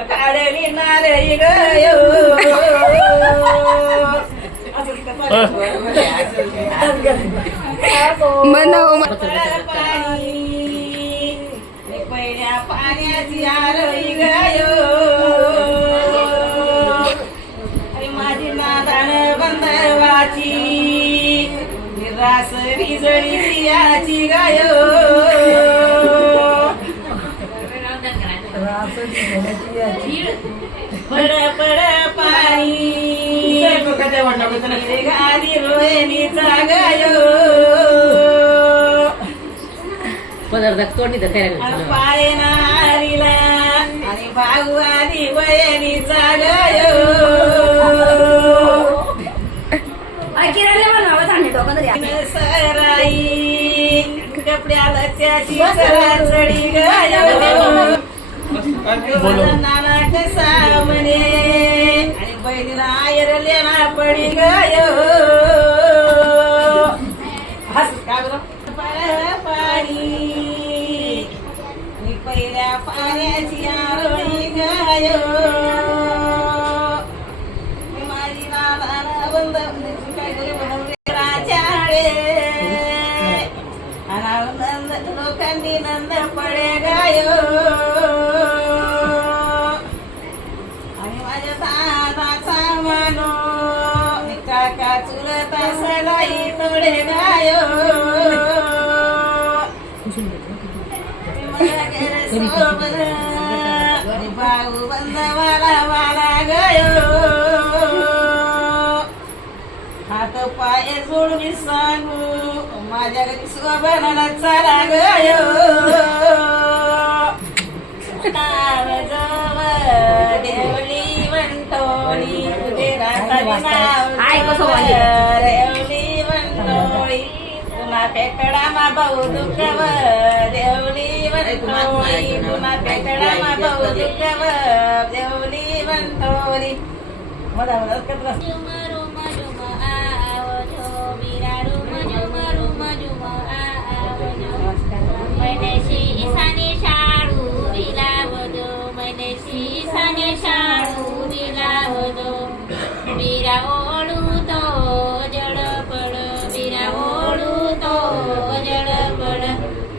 काढली नारळी गयो पहिल्या पाण्याची आरळी गयो माझी नादान बंदवाची रास विजळी सियाची गायो पड पड पाणी गादी रोहिणीचा गायो पाय नारीला आणि भाऊ आधी बहिणीचा गायो सराई कपड्याला त्याची सरासरी गायो नाना कसा म्हणे आणि बहिणीला आयर लेना पडी गायो पाणी पहिल्या पाण्याची आरोळी गायो माझी नाना बंद लोकांनी नंद पडे गायो आणि माझ्या दादाचा मानो काका चुलता सलाई तोडे गायो भाऊ बंद वाला गायो हात पाय जोडून सांगू माझ्या घरी सोबनाला चला गयो नाव जव देवली वंटोळी तुझे रासावी नाव देवली वंटोळी पुन्हा पेकडा मा भाऊ दुखव देवली वंटोळी पुन्हा पेकडा मा भाऊ दुखव देवली वंटोळी मला मीरा ओळू तो जड़ पड़ मीरा ओळू तो जड़ पड़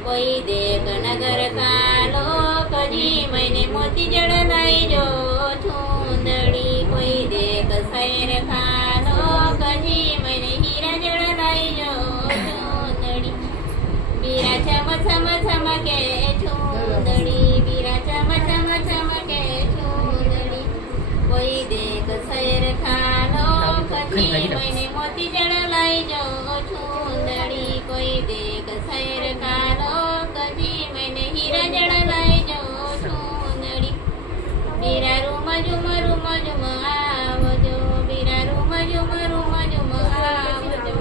कोई देख नगर का लोक जी मैंने मोती जड़ लाई जो छूंदड़ी कोई देख सैर का लोक जी मैंने हीरा जड़ लाई जो छूंदड़ी मीरा चम चम चमके छूंदड़ी मीरा चम चम चमके छूंदड़ी कोई देख सैर खानो कजी मैंने मोती जड़ लाई जो छूंदड़ी कोई देख सैर खानो कजी मैंने हीरा जड़ लाई जो छूंदड़ी मीरा रूम जुम आवजो मीरा रूम जुम आवजो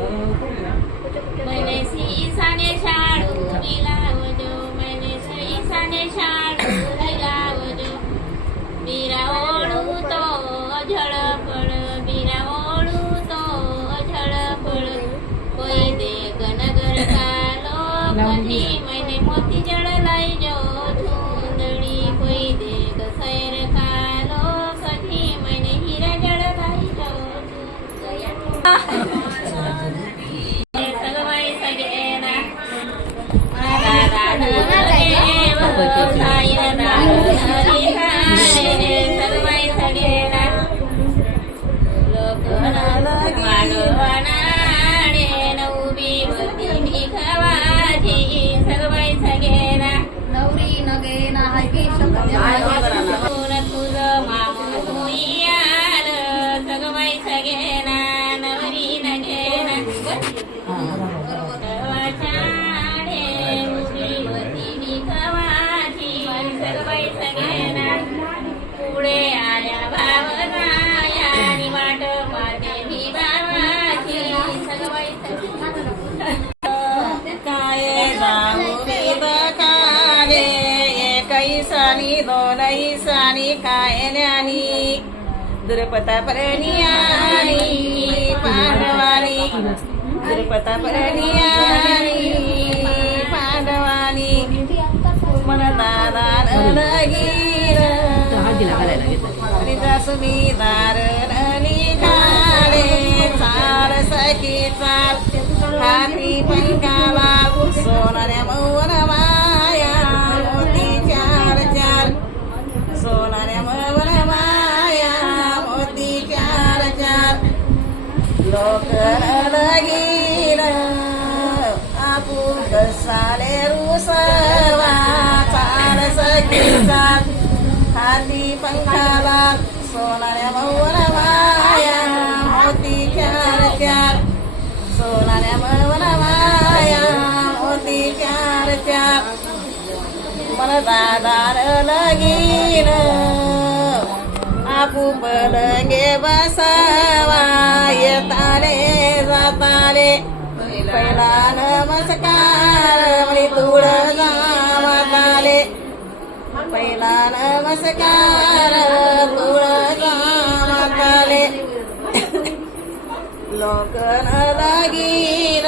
मैंने सीसाने शाड़ू मिलावजो मैंने सीसाने शाड़ू मिलावजो मीरा ओळू तो झड़पड़ मीरा ओळू तो झड़पड़ कोई देख नगर का लोक जी मैंने मोती जड़ लाई जो छूंदड़ी कोई देख सैर का लोक जी मैंने हीरा जड़ लाई जो सगवाई सगेना पुढे आल्या भावनाया वाट पाते मी बाबाची सगवाई काय जाऊ वेद काले एकैसानी दोनैसानी काय ज्ञानी दुर्पतापरणी आई पांडवानी दुर्पतापरणी आई पांडवानी मन दादा लगीर आणि जास्मीदार निघाले चाल सखी चाल हाती पंखाला सोनाऱ्या मौन माया मोती चार चार सोनाऱ्या मौन माया मोती चार चार लोक लगीन आपुल कसाले रुसवा चाल सखी चाल हाती पंखाला सोनाऱ्या मौन माया मोती चार चार सोनाऱ्या मौन माया मोती चार चार मन दादार लगीन आपू पलंगे बसावा येताले जाताले पहिला नमस्कार मी तुळ जावाताले पहिला नमस्कार तुळ जावाताले लोक लगीन